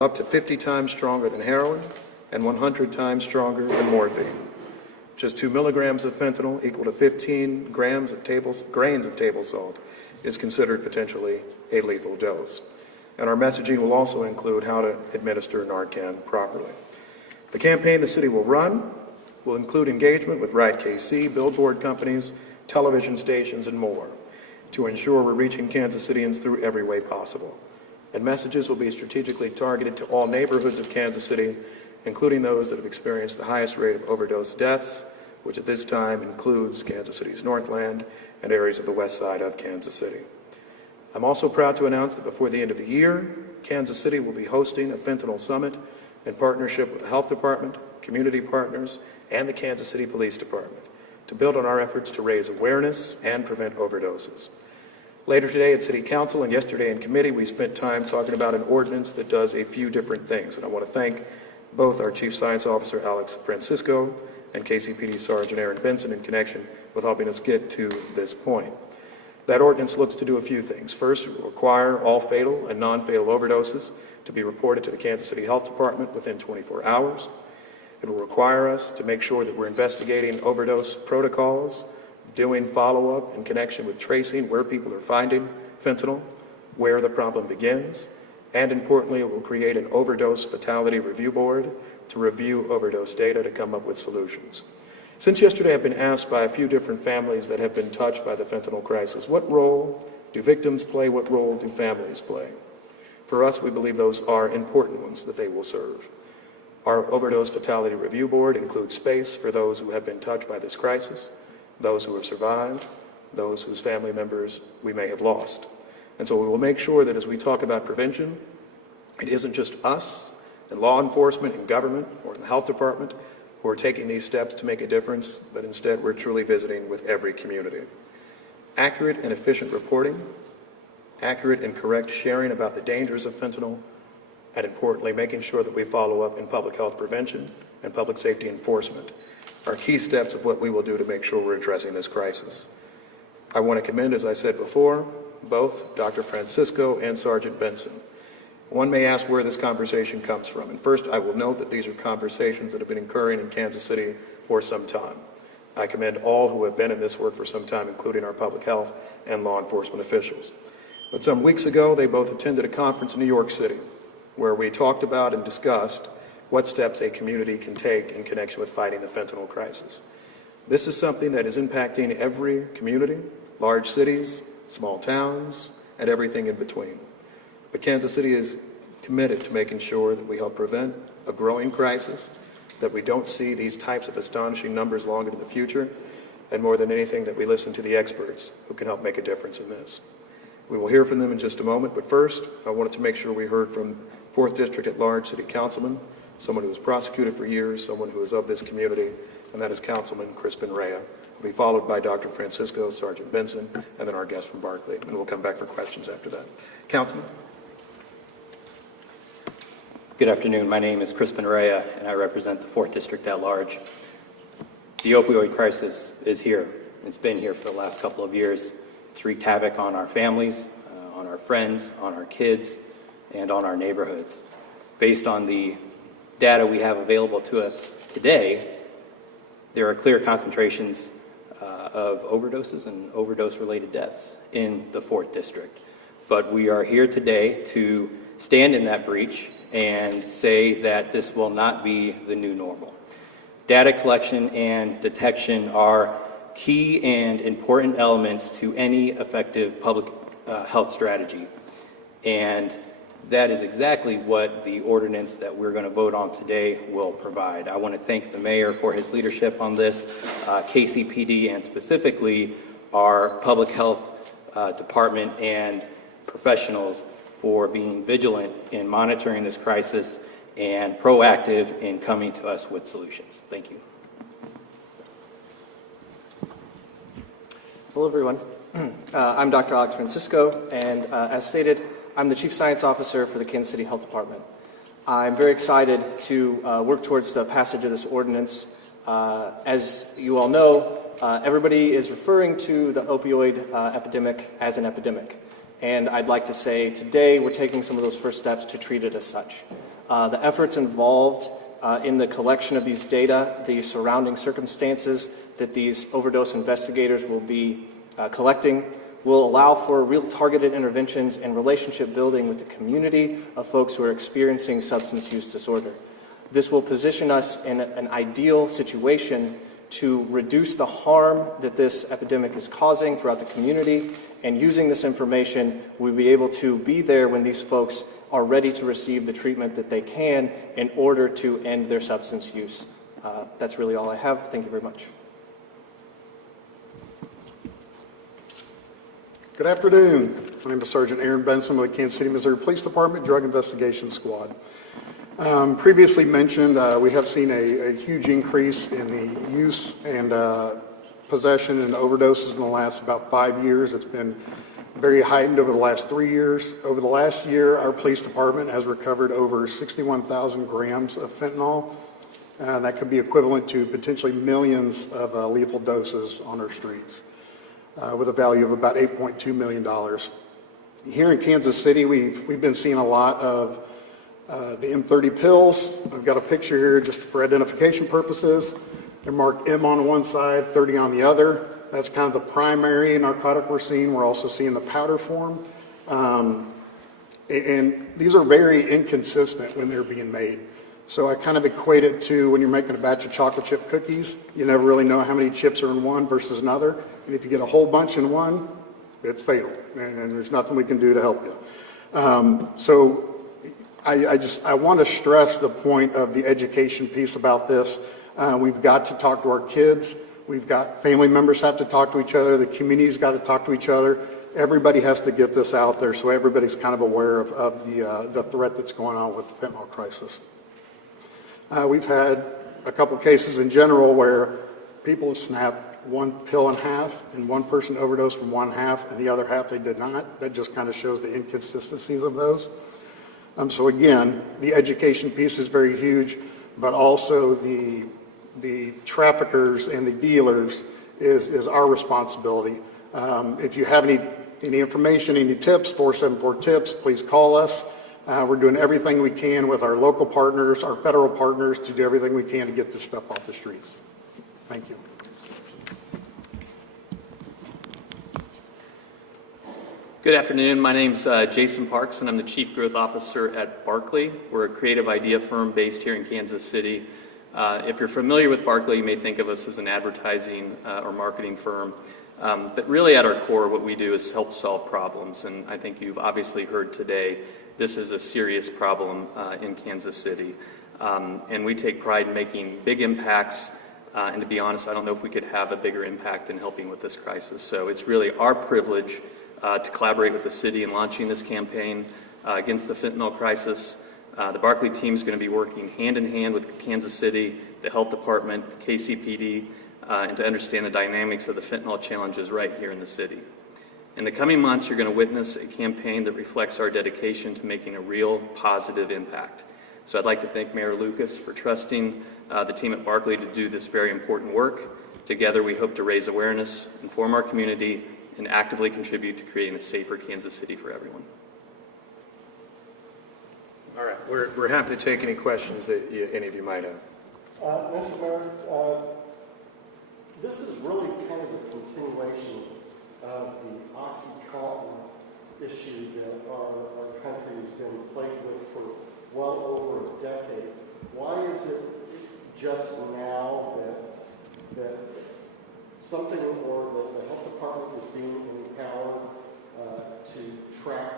up to 50 times stronger than heroin and 100 times stronger than morphine. Just 2 milligrams of fentanyl equal to 15 grains of table salt is considered potentially a lethal dose. And our messaging will also include how to administer Narcan properly. The campaign the city will run will include engagement with Ride KC, billboard companies, television stations, and more to ensure we're reaching Kansas Cityans through every way possible. And messages will be strategically targeted to all neighborhoods of Kansas City, including those that have experienced the highest rate of overdose deaths, which at this time includes Kansas City's Northland and areas of the west side of Kansas City. I'm also proud to announce that before the end of the year, Kansas City will be hosting a fentanyl summit in partnership with the Health Department, community partners, and the Kansas City Police Department to build on our efforts to raise awareness and prevent overdoses. Later today at City Council and yesterday in committee, we spent time talking about an ordinance that does a few different things. And I want to thank both our Chief Science Officer, Alex Francisco, and KCPD Sergeant Aaron Benson in connection with helping us get to this point. That ordinance looks to do a few things. First, it will require all fatal and non-fatal overdoses to be reported to the Kansas City Health Department within 24 hours. It will require us to make sure that we're investigating overdose protocols, doing follow-up in connection with tracing where people are finding fentanyl, where the problem begins, and importantly, it will create an overdose fatality review board to review overdose data to come up with solutions. Since yesterday, I've been asked by a few different families that have been touched by the fentanyl crisis, what role do victims play, what role do families play? For us, we believe those are important ones that they will serve. Our overdose fatality review board includes space for those who have been touched by this crisis, those who have survived, those whose family members we may have lost. And so we will make sure that as we talk about prevention, it isn't just us and law enforcement and government or the health department who are taking these steps to make a difference, but instead we're truly visiting with every community. Accurate and efficient reporting, accurate and correct sharing about the dangers of fentanyl, and importantly, making sure that we follow up in public health prevention and public safety enforcement are key steps of what we will do to make sure we're addressing this crisis. I want to commend, as I said before, both Dr. Francisco and Sergeant Benson. One may ask where this conversation comes from. And first, I will note that these are conversations that have been occurring in Kansas City for some time. I commend all who have been in this work for some time, including our public health and law enforcement officials. But some weeks ago, they both attended a conference in New York City where we talked about and discussed what steps a community can take in connection with fighting the fentanyl crisis. This is something that is impacting every community, large cities, small towns, and everything in between. But Kansas City is committed to making sure that we help prevent a growing crisis, that we don't see these types of astonishing numbers long into the future, and more than anything, that we listen to the experts who can help make a difference in this. We will hear from them in just a moment, but first, I wanted to make sure we heard from 4th District at Large City Councilman, someone who was prosecuted for years, someone who is of this community, and that is Councilman Crispin Rea. Will be followed by Dr. Francisco, Sergeant Benson, and then our guest from Berkeley, and we'll come back for questions after that. Councilman. Good afternoon. My name is Crispin Rea, and I represent the 4th District at Large. The opioid crisis is here. It's been here for the last couple of years. It's wreaked havoc on our families, on our friends, on our kids, and on our neighborhoods. Based on the data we have available to us today, there are clear concentrations of overdoses and overdose-related deaths in the 4th District. But we are here today to stand in that breach and say that this will not be the new normal. Data collection and detection are key and important elements to any effective public health strategy. And that is exactly what the ordinance that we're going to vote on today will provide. I want to thank the mayor for his leadership on this, KCPD, and specifically our public health department and professionals for being vigilant in monitoring this crisis and proactive in coming to us with solutions. Thank you. Hello, everyone. I'm Dr. Alex Francisco, and as stated, I'm the Chief Science Officer for the Kansas City Health Department. I'm very excited to work towards the passage of this ordinance. As you all know, everybody is referring to the opioid epidemic as an epidemic. And I'd like to say today we're taking some of those first steps to treat it as such. The efforts involved in the collection of these data, the surrounding circumstances that these overdose investigators will be collecting will allow for real targeted interventions and relationship building with the community of folks who are experiencing substance use disorder. This will position us in an ideal situation to reduce the harm that this epidemic is causing throughout the community, and using this information, we'll be able to be there when these folks are ready to receive the treatment that they can in order to end their substance use. That's really all I have. Thank you very much. Good afternoon. My name is Sergeant Aaron Benson of the Kansas City, Missouri Police Department Drug Investigation Squad. Previously mentioned, we have seen a huge increase in the use and possession and overdoses in the last about 5 years. It's been very heightened over the last 3 years. Over the last year, our police department has recovered over 61,000 grams of fentanyl. That could be equivalent to potentially millions of lethal doses on our streets, with a value of about $8.2 million. Here in Kansas City, we've been seeing a lot of the M30 pills. I've got a picture here just for identification purposes. They're marked M on one side, 30 on the other. That's kind of the primary narcotic we're seeing. We're also seeing the powder form. And these are very inconsistent when they're being made. So I kind of equate it to when you're making a batch of chocolate chip cookies. You never really know how many chips are in one versus another. And if you get a whole bunch in one, it's fatal. And there's nothing we can do to help you. So I want to stress the point of the education piece about this. We've got to talk to our kids. We've got family members have to talk to each other. The community's got to talk to each other. Everybody has to get this out there so everybody's kind of aware of the threat that's going on with the fentanyl crisis. We've had a couple cases in general where people have snapped one pill in half and one person overdosed from one half and the other half they did not. That just kind of shows the inconsistencies of those. So again, the education piece is very huge, but also the traffickers and the dealers is our responsibility. If you have any information, any tips, 474-TIPS, please call us. We're doing everything we can with our local partners, our federal partners, to do everything we can to get this stuff off the streets. Thank you. Good afternoon. My name's Jason Parks, and I'm the Chief Growth Officer at Barkley. We're a creative idea firm based here in Kansas City. If you're familiar with Barkley, you may think of us as an advertising or marketing firm. But really at our core, what we do is help solve problems. And I think you've obviously heard today, this is a serious problem in Kansas City. And we take pride in making big impacts. And to be honest, I don't know if we could have a bigger impact in helping with this crisis. So it's really our privilege to collaborate with the city in launching this campaign against the fentanyl crisis. The Barkley team is going to be working hand in hand with Kansas City, the Health Department, KCPD, and to understand the dynamics of the fentanyl challenges right here in the city. In the coming months, you're going to witness a campaign that reflects our dedication to making a real positive impact. So I'd like to thank Mayor Lucas for trusting the team at Barkley to do this very important work. Together, we hope to raise awareness, inform our community, and actively contribute to creating a safer Kansas City for everyone. All right, we're happy to take any questions that any of you might have. Mr. Mayor, this is really kind of a continuation of the OxyContin issue that our country has been plagued with for well over a decade. Why is it just now that something or that the health department is being empowered to track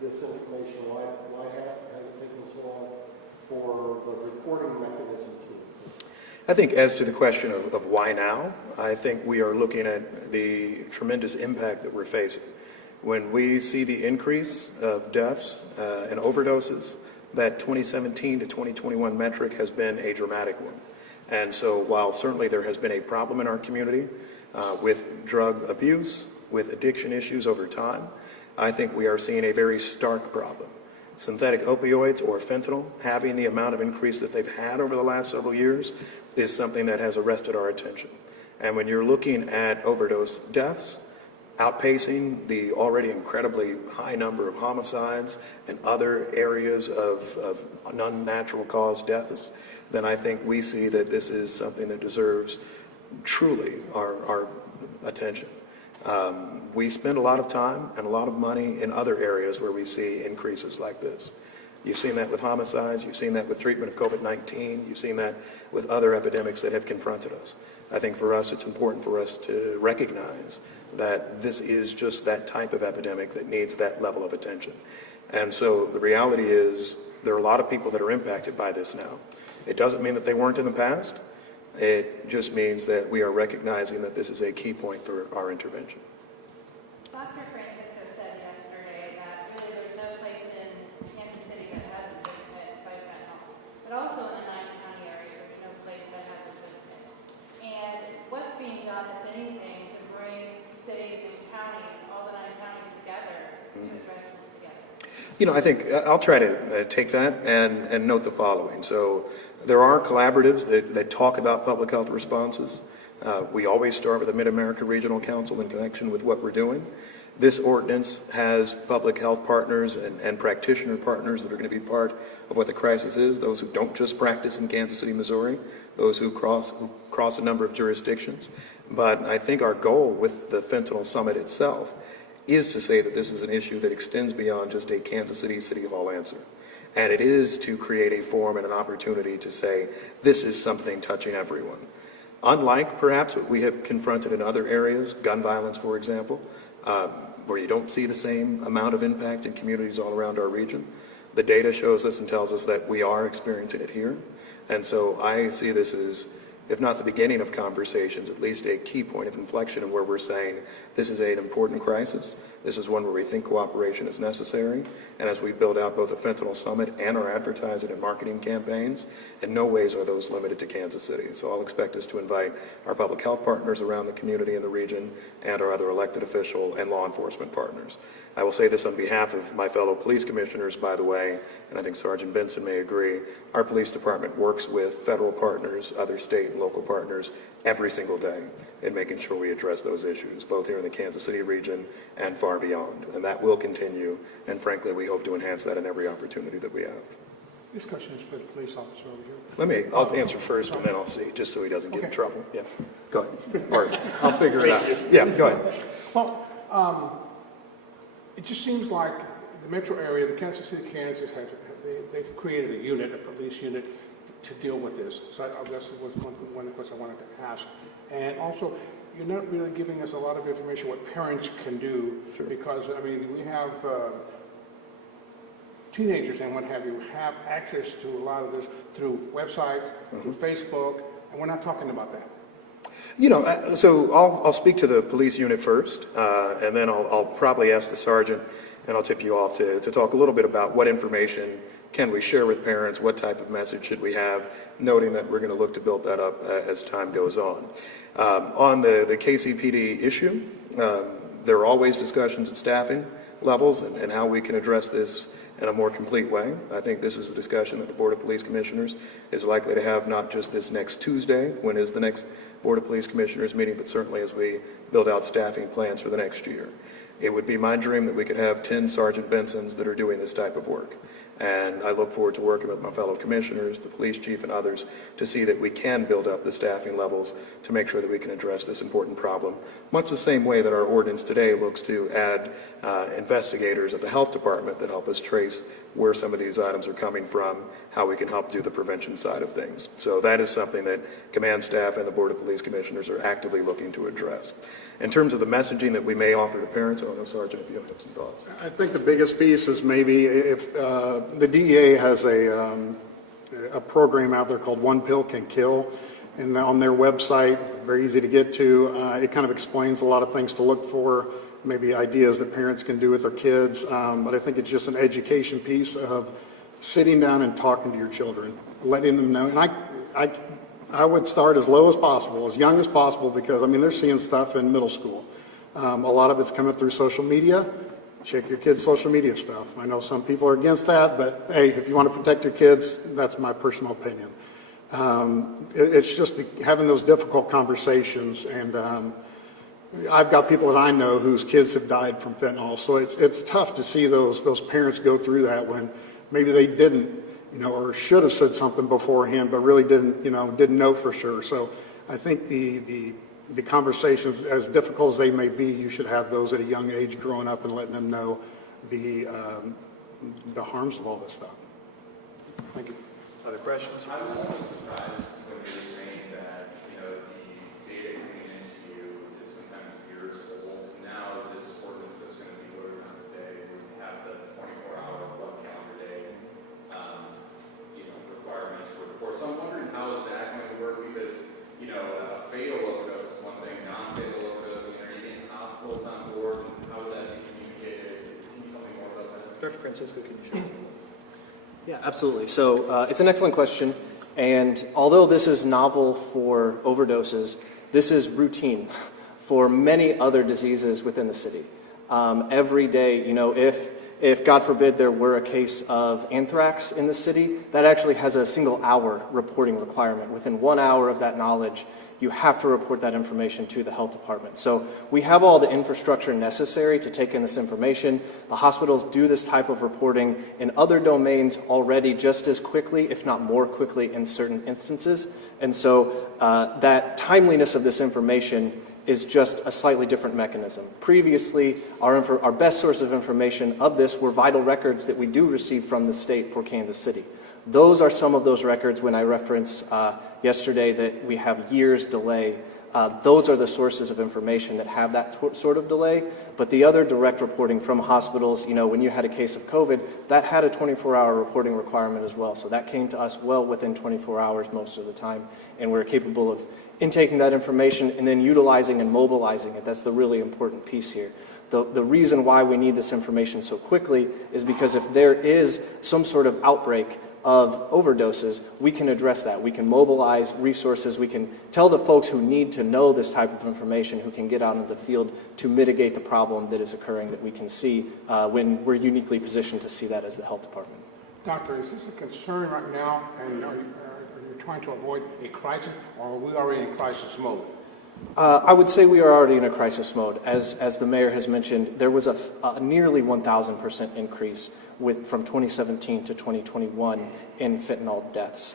this information? Why has it taken so long for the reporting mechanism to? I think as to the question of why now, I think we are looking at the tremendous impact that we're facing. When we see the increase of deaths and overdoses, that 2017 to 2021 metric has been a dramatic one. And so while certainly there has been a problem in our community with drug abuse, with addiction issues over time, I think we are seeing a very stark problem. Synthetic opioids or fentanyl having the amount of increase that they've had over the last several years is something that has arrested our attention. And when you're looking at overdose deaths, outpacing the already incredibly high number of homicides and other areas of unnatural cause deaths, then I think we see that this is something that deserves truly our attention. We spend a lot of time and a lot of money in other areas where we see increases like this. You've seen that with homicides, you've seen that with treatment of COVID-19, you've seen that with other epidemics that have confronted us. I think for us, it's important for us to recognize that this is just that type of epidemic that needs that level of attention. And so the reality is there are a lot of people that are impacted by this now. It doesn't mean that they weren't in the past. It just means that we are recognizing that this is a key point for our intervention. Dr. Francisco said yesterday that really there's no place in Kansas City that hasn't been hit by fentanyl. But also in the 9 county area, there's no place that hasn't been hit. And what's being done, if anything, to bring cities and counties, all the 9 counties together to address this together? You know, I think I'll try to take that and note the following. So there are collaboratives that talk about public health responses. We always start with the Mid-America Regional Council in connection with what we're doing. This ordinance has public health partners and practitioner partners that are going to be part of what the crisis is, those who don't just practice in Kansas City, Missouri, those who cross a number of jurisdictions. But I think our goal with the Fentanyl Summit itself is to say that this is an issue that extends beyond just a Kansas City City Hall answer. And it is to create a forum and an opportunity to say this is something touching everyone. Unlike perhaps what we have confronted in other areas, gun violence, for example, where you don't see the same amount of impact in communities all around our region, the data shows us and tells us that we are experiencing it here. And so I see this as, if not the beginning of conversations, at least a key point of inflection in where we're saying this is an important crisis. This is one where we think cooperation is necessary. And as we build out both the Fentanyl Summit and our advertising and marketing campaigns, in no ways are those limited to Kansas City. So I'll expect us to invite our public health partners around the community and the region and our other elected official and law enforcement partners. I will say this on behalf of my fellow police commissioners, by the way, and I think Sergeant Benson may agree, our police department works with federal partners, other state and local partners every single day in making sure we address those issues, both here in the Kansas City region and far beyond. And that will continue, and frankly, we hope to enhance that in every opportunity that we have. This question is for the police officer over here. I'll answer first, and then I'll see, just so he doesn't get in trouble. Yeah, go ahead. Or, I'll figure it out. yeah, go ahead. Well, it just seems like the metro area, the Kansas City, Kansas, they've created a unit, a police unit, to deal with this. So I guess it was one question I wanted to ask. And also, you're not really giving us a lot of information what parents can do, because, I mean, we have teenagers and what have you have access to a lot of this through website, through Facebook, and we're not talking about that. You know, so I'll speak to the police unit first, and then I'll probably ask the sergeant, and I'll tip you off to talk a little bit about what information can we share with parents, what type of message should we have, noting that we're going to look to build that up as time goes on. On the KCPD issue, there are always discussions at staffing levels and how we can address this in a more complete way. I think this is a discussion that the Board of Police Commissioners is likely to have not just this next Tuesday, when is the next Board of Police Commissioners meeting, but certainly as we build out staffing plans for the next year. It would be my dream that we could have 10 Sergeant Bensons that are doing this type of work. And I look forward to working with my fellow commissioners, the police chief, and others to see that we can build up the staffing levels to make sure that we can address this important problem, much the same way that our ordinance today looks to add investigators at the health department that help us trace where some of these items are coming from, how we can help do the prevention side of things. So that is something that command staff and the Board of Police Commissioners are actively looking to address. In terms of the messaging that we may offer to parents, I don't know, Sergeant, if you have some thoughts. I think the biggest piece is maybe if the DEA has a program out there called One Pill Can Kill, and on their website, very easy to get to, it kind of explains a lot of things to look for, maybe ideas that parents can do with their kids, but I think it's just an education piece of sitting down and talking to your children, letting them know. And I would start as low as possible, as young as possible, because, I mean, they're seeing stuff in middle school. A lot of it's coming through social media. Check your kids' social media stuff. I know some people are against that, but hey, if you want to protect your kids, that's my personal opinion. It's just having those difficult conversations and I've got people that I know whose kids have died from fentanyl, so it's tough to see those parents go through that when maybe they didn't, or should have said something beforehand, but really didn't know for sure. So I think the conversations, as difficult as they may be, you should have those at a young age growing up and letting them know the harms of all this stuff. Thank you. Other questions? I was somewhat surprised when you were saying that, the data coming into you is sometimes years old. Now this ordinance that's going to be voted on today would have the 24-hour blood calendar day, requirements for reports. So I'm wondering how is that going to work? Because, a fatal overdose is one thing, non-fatal overdose, are you getting hospitals on board, and how would that be communicated? Can you tell me more about that? Dr. Francisco, can you share? Yeah, absolutely. So it's an excellent question. And although this is novel for overdoses, this is routine for many other diseases within the city. Every day, if God forbid there were a case of anthrax in the city, that actually has a single hour reporting requirement. Within 1 hour of that knowledge, you have to report that information to the health department. So we have all the infrastructure necessary to take in this information. The hospitals do this type of reporting in other domains already just as quickly, if not more quickly in certain instances. And so that timeliness of this information is just a slightly different mechanism. Previously, our best source of information of this were vital records that we do receive from the state for Kansas City. Those are some of those records when I referenced yesterday that we have years delay. Those are the sources of information that have that sort of delay. But the other direct reporting from hospitals, when you had a case of COVID, that had a 24-hour reporting requirement as well. So that came to us well within 24 hours most of the time. And we're capable of intaking that information and then utilizing and mobilizing it. That's the really important piece here. The reason why we need this information so quickly is because if there is some sort of outbreak of overdoses, we can address that. We can mobilize resources. We can tell the folks who need to know this type of information, who can get out into the field to mitigate the problem that is occurring that we can see when we're uniquely positioned to see that as the health department. Doctor, is this a concern right now, and are you trying to avoid a crisis, or are we already in crisis mode? I would say we are already in a crisis mode. As the mayor has mentioned, there was a nearly 1,000% increase from 2017 to 2021 in fentanyl deaths.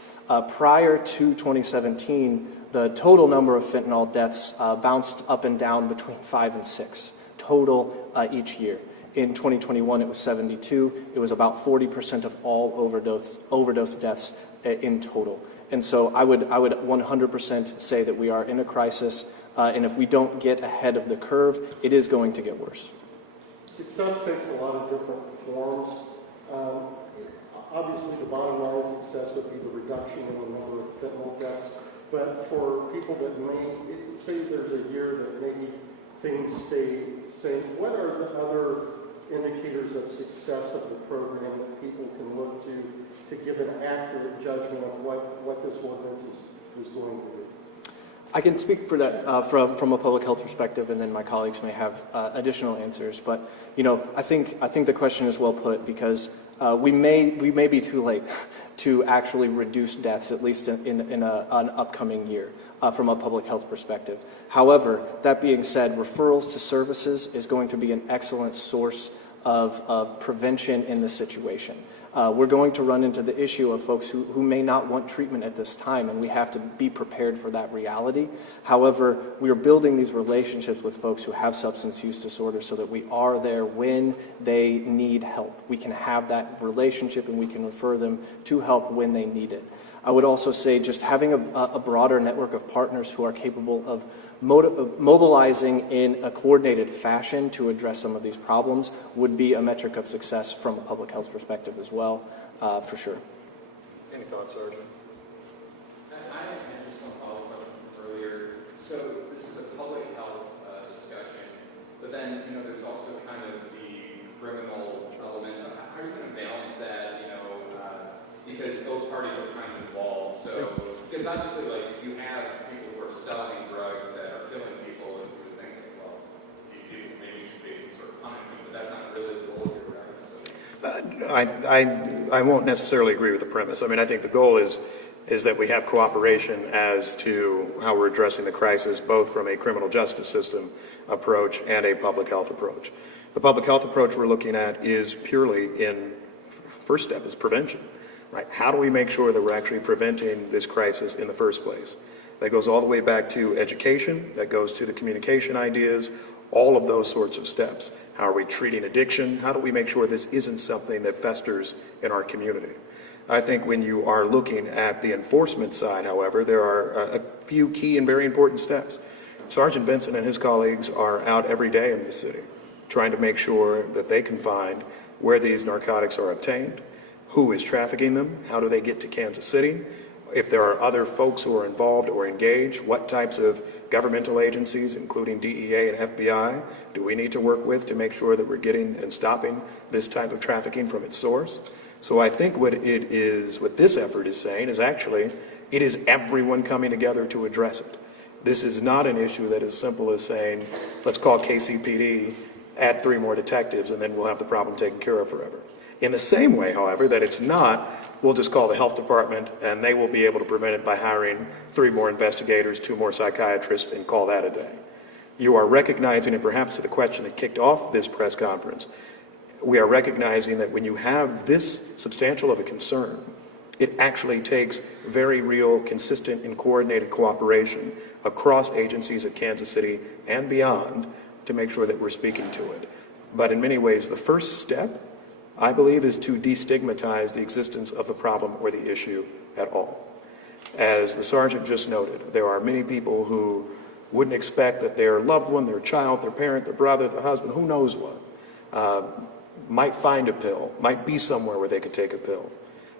Prior to 2017, the total number of fentanyl deaths bounced up and down between 5 and 6 total each year. In 2021, it was 72. It was about 40% of all overdose deaths in total. And so I would 100% say that we are in a crisis, and if we don't get ahead of the curve, it is going to get worse. Success takes a lot of different forms. Obviously, the bottom line success would be the reduction in the number of fentanyl deaths. But for people that may, say there's a year that maybe things stay the same, what are the other indicators of success of the program that people can look to give an accurate judgment of what this ordinance is going to do? I can speak for that from a public health perspective, and then my colleagues may have additional answers. But I think the question is well put, because we may be too late to actually reduce deaths, at least in an upcoming year, from a public health perspective. However, that being said, referrals to services is going to be an excellent source of prevention in this situation. We're going to run into the issue of folks who may not want treatment at this time, and we have to be prepared for that reality. However, we are building these relationships with folks who have substance use disorders so that we are there when they need help. We can have that relationship and we can refer them to help when they need it. I would also say just having a broader network of partners who are capable of mobilizing in a coordinated fashion to address some of these problems would be a metric of success from a public health perspective as well, for sure. Any thoughts, Sergeant? I had just one follow-up question from earlier. So this is a public health discussion, but then, there's also kind of the criminal elements. How are you going to balance that, because both parties are kind of involved. So, because obviously, you have people who are selling drugs that are killing people, and you think, well, these people maybe should face some sort of punishment, but that's not really the goal here, right? So. I won't necessarily agree with the premise. I mean, I think the goal is is that we have cooperation as to how we're addressing the crisis, both from a criminal justice system approach and a public health approach. The public health approach we're looking at is purely first step is prevention, right? How do we make sure that we're actually preventing this crisis in the first place? That goes all the way back to education, that goes to the communication ideas, all of those sorts of steps. How are we treating addiction? How do we make sure this isn't something that festers in our community? I think when you are looking at the enforcement side, however, there are a few key and very important steps. Sergeant Benson and his colleagues are out every day in this city trying to make sure that they can find where these narcotics are obtained, who is trafficking them, how do they get to Kansas City, if there are other folks who are involved or engaged, what types of governmental agencies, including DEA and FBI, do we need to work with to make sure that we're getting and stopping this type of trafficking from its source? So I think what this effort is saying is actually, it is everyone coming together to address it. This is not an issue that is simple as saying, let's call KCPD, add 3 more detectives, and then we'll have the problem taken care of forever. In the same way, however, that it's not, we'll just call the health department and they will be able to prevent it by hiring 3 more investigators, 2 more psychiatrists, and call that a day. You are recognizing, and perhaps to the question that kicked off this press conference, we are recognizing that when you have this substantial of a concern, it actually takes very real, consistent, and coordinated cooperation across agencies of Kansas City and beyond to make sure that we're speaking to it. But in many ways, the first step, I believe, is to destigmatize the existence of the problem or the issue at all. As the sergeant just noted, there are many people who wouldn't expect that their loved one, their child, their parent, their brother, their husband, who knows what, might find a pill, might be somewhere where they could take a pill.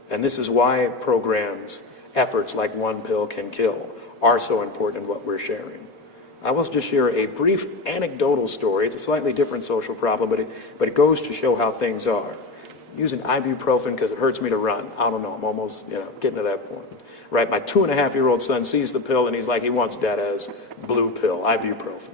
And this is why programs, efforts like One Pill Can Kill are so important in what we're sharing. I will just share a brief anecdotal story. It's a slightly different social problem, but it goes to show how things are. I'm using ibuprofen because it hurts me to run. I don't know, I'm almost getting to that point. Right, my 2.5-year-old son sees the pill and he's like, he wants Dada's blue pill, ibuprofen.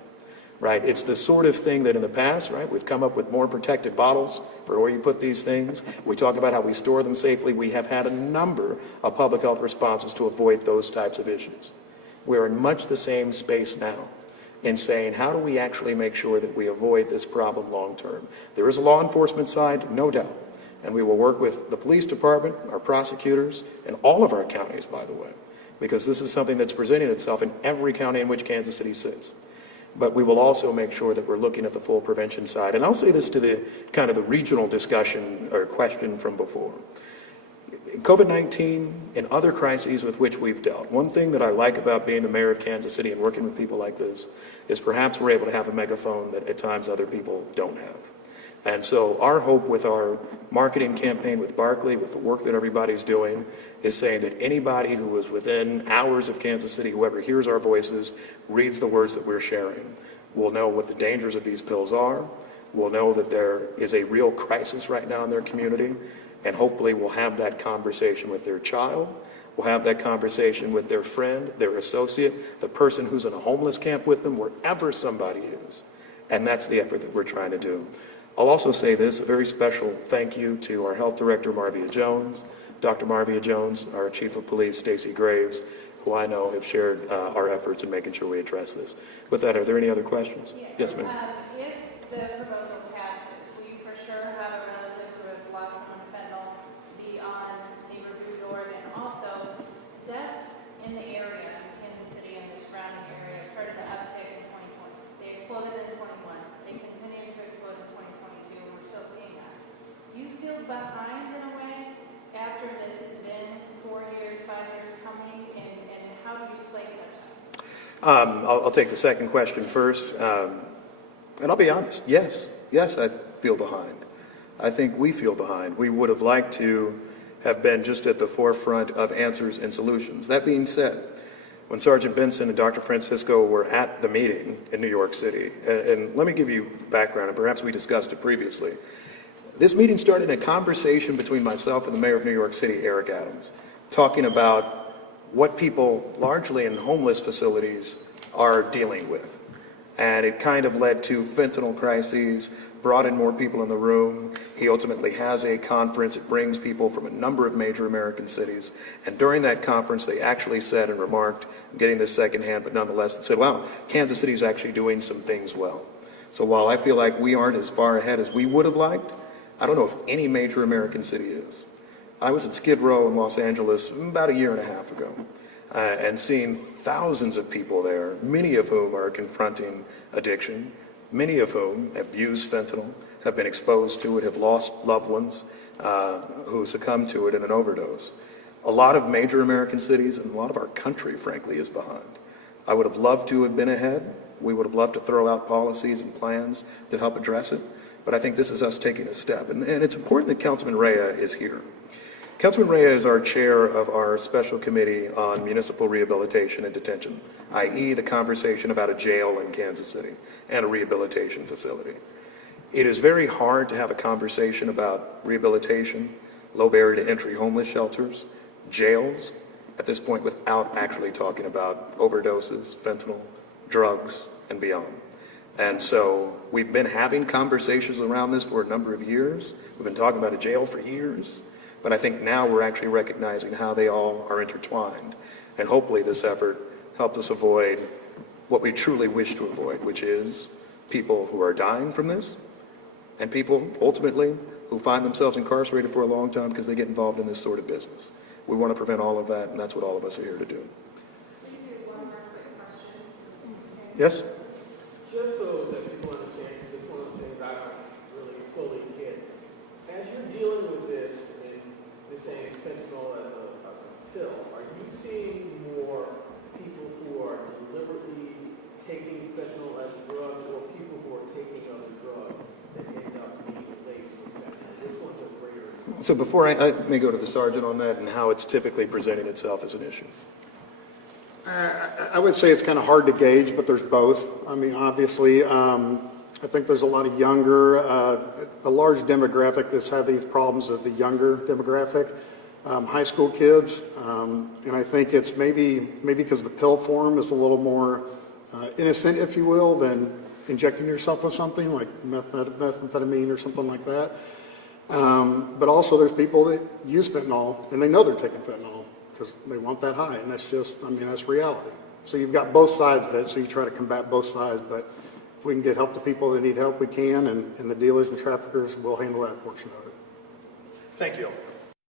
Right, it's the sort of thing that in the past, right, we've come up with more protected bottles for where you put these things. We talk about how we store them safely. We have had a number of public health responses to avoid those types of issues. We're in much the same space now in saying, how do we actually make sure that we avoid this problem long term? There is a law enforcement side, no doubt, and we will work with the police department, our prosecutors, and all of our counties, by the way, because this is something that's presenting itself in every county in which Kansas City sits. But we will also make sure that we're looking at the full prevention side. And I'll say this to the kind of the regional discussion or question from before. COVID-19 and other crises with which we've dealt, one thing that I like about being the mayor of Kansas City and working with people like this is perhaps we're able to have a megaphone that at times other people don't have. And so our hope with our marketing campaign with Barkley, with the work that everybody's doing, is saying that anybody who is within hours of Kansas City, whoever hears our voices, reads the words that we're sharing, will know what the dangers of these pills are, will know that there is a real crisis right now in their community, and hopefully will have that conversation with their child, will have that conversation with their friend, their associate, the person who's in a homeless camp with them, wherever somebody is. And that's the effort that we're trying to do. I'll also say this, a very special thank you to our health director, Marvia Jones, Dr. Marvia Jones, our chief of police, Stacey Graves, who I know have shared our efforts in making sure we address this. With that, are there any other questions? Yes, ma'am. If the proposal passes, will you for sure have a relative who has lost someone to fentanyl be on a review board? And also, deaths in the area, Kansas City and the surrounding area, started to uptick in 2020. They exploded in 21. They continued to explode in 2022, and we're still seeing that. Do you feel behind in a way after this has been 4 years, 5 years coming, and how do you play catch up? I'll take the second question first. And I'll be honest, yes, I feel behind. I think we feel behind. We would have liked to have been just at the forefront of answers and solutions. That being said, when Sergeant Benson and Dr. Francisco were at the meeting in New York City, and let me give you background, and perhaps we discussed it previously. This meeting started in a conversation between myself and the mayor of New York City, Eric Adams, talking about what people largely in homeless facilities are dealing with. And it kind of led to fentanyl crises, brought in more people in the room. He ultimately has a conference. It brings people from a number of major American cities. And during that conference, they actually said and remarked, I'm getting this secondhand, but nonetheless, they said, wow, Kansas City is actually doing some things well. So while I feel like we aren't as far ahead as we would have liked, I don't know if any major American city is. I was at Skid Row in Los Angeles about a year and a half ago, and seeing thousands of people there, many of whom are confronting addiction, many of whom have used fentanyl, have been exposed to it, have lost loved ones who succumbed to it in an overdose. A lot of major American cities and a lot of our country, frankly, is behind. I would have loved to have been ahead. We would have loved to throw out policies and plans that help address it. But I think this is us taking a step. And it's important that Councilman Rea is here. Councilman Rea is our chair of our special committee on municipal rehabilitation and detention, i.e. the conversation about a jail in Kansas City and a rehabilitation facility. It is very hard to have a conversation about rehabilitation, low barrier to entry homeless shelters, jails, at this point without actually talking about overdoses, fentanyl, drugs, and beyond. And so we've been having conversations around this for a number of years. We've been talking about a jail for years. But I think now we're actually recognizing how they all are intertwined. And hopefully this effort helped us avoid what we truly wish to avoid, which is people who are dying from this and people ultimately who find themselves incarcerated for a long time because they get involved in this sort of business. We want to prevent all of that, and that's what all of us are here to do. Yes? Just so that people understand, this is one of those things I don't really fully get. As you're dealing with this, and you're saying fentanyl as a pill, are you seeing more people who are deliberately taking fentanyl as drugs, or people who are taking other drugs that end up being laced with fentanyl? Which one's a greater? So before I may go to the sergeant on that and how it's typically presenting itself as an issue. I would say it's kind of hard to gauge, but there's both. I mean, obviously, I think there's a lot of younger, a large demographic that's had these problems is the younger demographic, high school kids. And I think it's maybe because the pill form is a little more innocent, if you will, than injecting yourself with something like methamphetamine or something like that. But also there's people that use fentanyl and they know they're taking fentanyl because they want that high, and that's just, I mean, that's reality. So you've got both sides of it, so you try to combat both sides, but if we can get help to people that need help, we can, and the dealers and traffickers will handle that portion of it. Thank you.